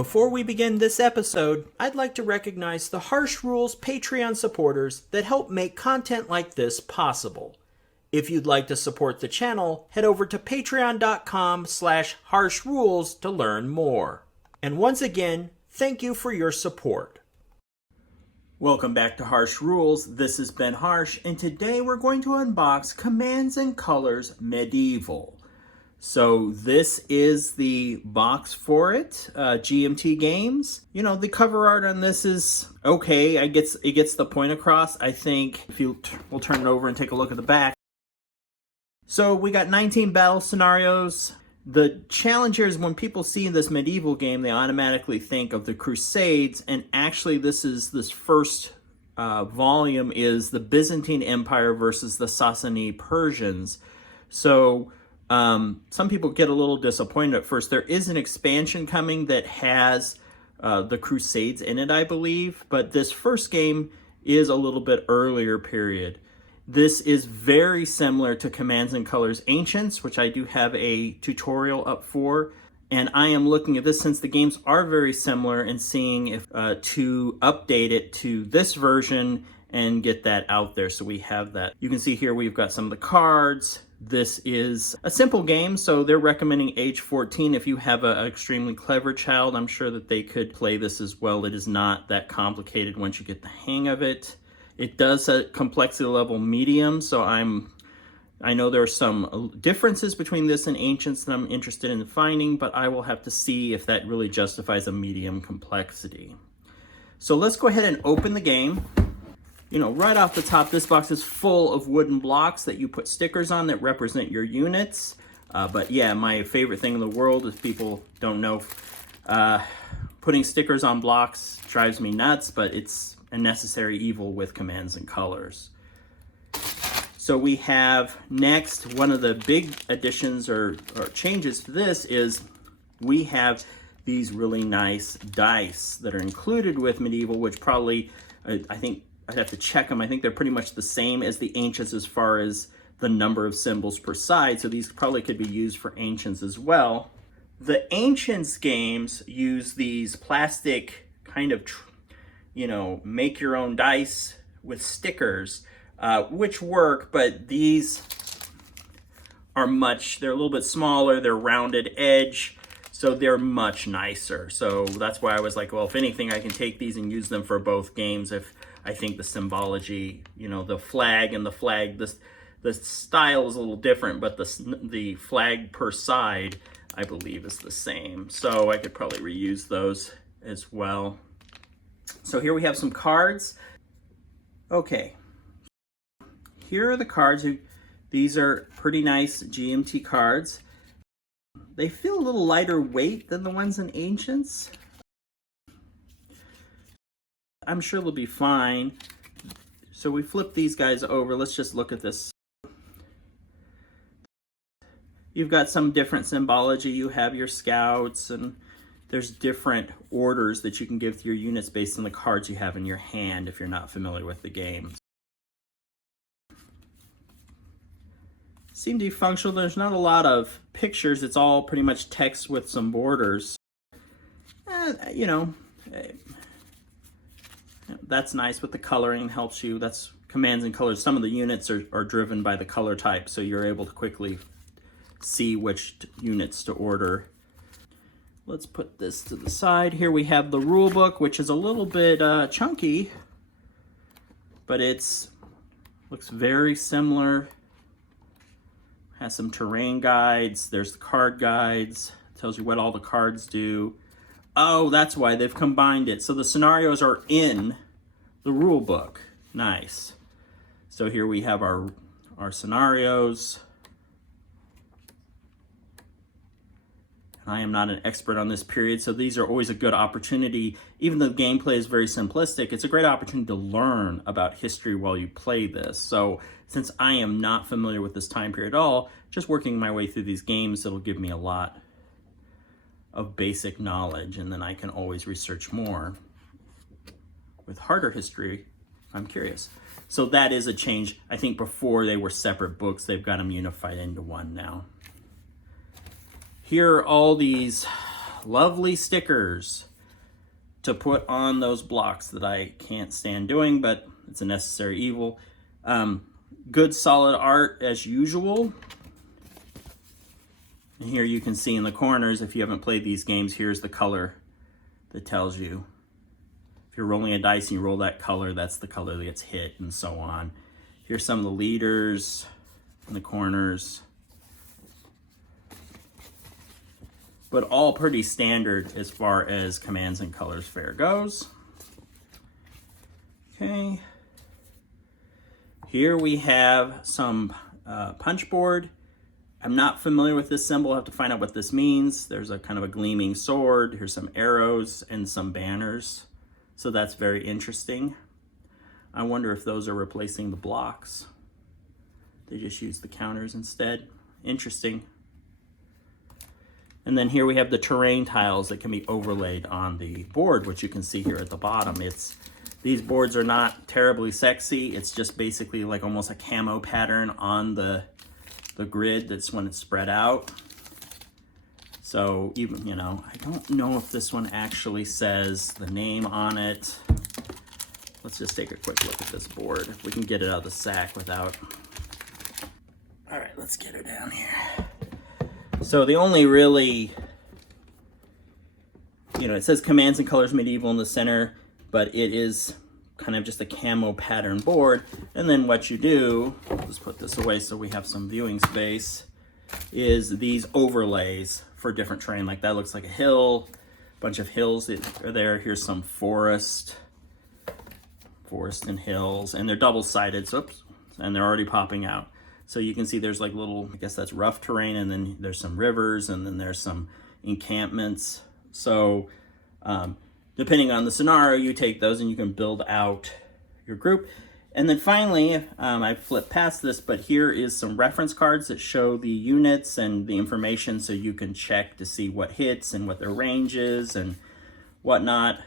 Before we begin this episode, I'd like to recognize the Harsh Rules Patreon supporters that help make content like this possible. If you'd like to support the channel, head over to patreon.com/harshrules to learn more. And once again, thank you for your support. Welcome back to Harsh Rules. This is Ben Harsh, and today we're going to unbox Commands and Colors Medieval. So this is the box for it, GMT Games. You know, the cover art on this is okay. It gets the point across. I think if we'll turn it over and take a look at the back. So we got 19 battle scenarios. The challenge here is when people see this medieval game, they automatically think of the Crusades, and actually this first volume is the Byzantine Empire versus the Sassanid Persians. So some people get a little disappointed at first. There is an expansion coming that has the Crusades in it, I believe, but this first game is a little bit earlier period. This is very similar to Commands and Colors Ancients, which I do have a tutorial up for, and I am looking at this since the games are very similar and seeing if to update it to this version and get that out there. So we have that. You can see here we've got some of the cards. This is a simple game, so they're recommending age 14. If you have an extremely clever child, I'm sure that they could play this as well. It is not that complicated once you get the hang of it. It does a complexity level medium, so I know there are some differences between this and Ancients that I'm interested in finding, but I will have to see if that really justifies a medium complexity. So let's go ahead and open the game. You know, right off the top, this box is full of wooden blocks that you put stickers on that represent your units. But yeah, my favorite thing in the world, if people don't know, putting stickers on blocks drives me nuts, but it's a necessary evil with Commands and Colors. So we have next, one of the big additions or changes to this is we have these really nice dice that are included with Medieval, which probably, I think, I'd have to check them. I think they're pretty much the same as the Ancients as far as the number of symbols per side, so these probably could be used for Ancients as well. The Ancients games use these plastic kind of, you know, make your own dice with stickers, which work, but these are they're a little bit smaller, they're rounded edge, so they're much nicer. So that's why I was like, well, if anything, I can take these and use them for both games if I think the symbology, you know, the flag, the style is a little different, but the flag per side, I believe, is the same. So I could probably reuse those as well. So here we have some cards. Okay, here are the cards. These are pretty nice GMT cards. They feel a little lighter weight than the ones in Ancients. I'm sure they'll be fine. So we flip these guys over. Let's just look at this. You've got some different symbology. You have your scouts, and there's different orders that you can give to your units based on the cards you have in your hand if you're not familiar with the game. Seem to be functional. There's not a lot of pictures. It's all pretty much text with some borders. You know, that's nice with the coloring, helps you. That's Commands and Colors. Some of the units are driven by the color type, so you're able to quickly see which units to order. Let's put this to the side. Here we have the Rulebook, which is a little bit chunky, but looks very similar. Has some terrain guides. There's the card guides. Tells you what all the cards do. Oh, that's why they've combined it. So the scenarios are in the rule book. Nice. So here we have our scenarios. I am not an expert on this period, so these are always a good opportunity. Even though the gameplay is very simplistic, it's a great opportunity to learn about history while you play this. So since I am not familiar with this time period at all, just working my way through these games, it'll give me a lot of basic knowledge, and then I can always research more. With harder history, I'm curious. So that is a change. I think before they were separate books, they've got them unified into one now. Here are all these lovely stickers. to put on those blocks that I can't stand doing, but it's a necessary evil. Good solid art as usual. And here you can see in the corners, if you haven't played these games, here's the color that tells you. If you're rolling a dice and you roll that color, that's the color that gets hit, and so on. Here's some of the leaders in the corners. But all pretty standard as far as commands and colors fair goes. Okay. Here we have some punch board. I'm not familiar with this symbol. I'll have to find out what this means. There's a kind of a gleaming sword. Here's some arrows and some banners. So that's very interesting. I wonder if those are replacing the blocks. They just use the counters instead. Interesting. And then here we have the terrain tiles that can be overlaid on the board, which you can see here at the bottom. These boards are not terribly sexy. It's just basically like almost a camo pattern on the grid that's when it's spread out. So even, you know, I don't know if this one actually says the name on it. Let's just take a quick look at this board. If we can get it out of the sack without... All right, let's get her down here. So the only really, you know, it says Commands and Colors Medieval in the center, but it is kind of just a camo pattern board. And then what you do, let's put this away so we have some viewing space, is these overlays for different terrain. Like that looks like a hill, a bunch of hills that are there. Here's some forest and hills, and they're double-sided, so oops, and they're already popping out. So you can see there's like little, I guess that's rough terrain, and then there's some rivers, and then there's some encampments. So depending on the scenario, you take those and you can build out your group. And then finally, I flipped past this, but here is some reference cards that show the units and the information, so you can check to see what hits and what their range is and whatnot.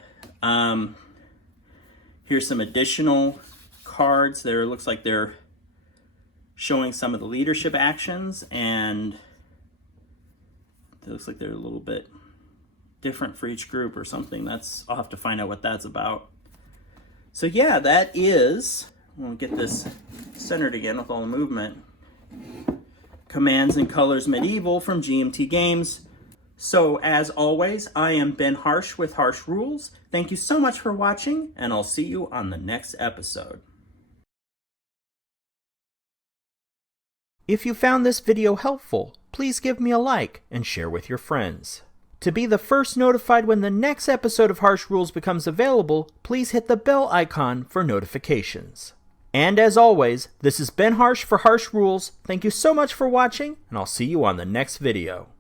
Here's some additional cards. There, looks like they're showing some of the leadership actions, and it looks like they're a little bit different for each group or something. I'll have to find out what that's about. So yeah, that is, we'll get this centered again with all the movement, Commands and Colors Medieval from GMT Games. So as always, I am Ben Harsh with Harsh Rules. Thank you so much for watching, and I'll see you on the next episode. If you found this video helpful, please give me a like and share with your friends. To be the first notified when the next episode of Harsh Rules becomes available, please hit the bell icon for notifications. And as always, this is Ben Harsh for Harsh Rules. Thank you so much for watching, and I'll see you on the next video.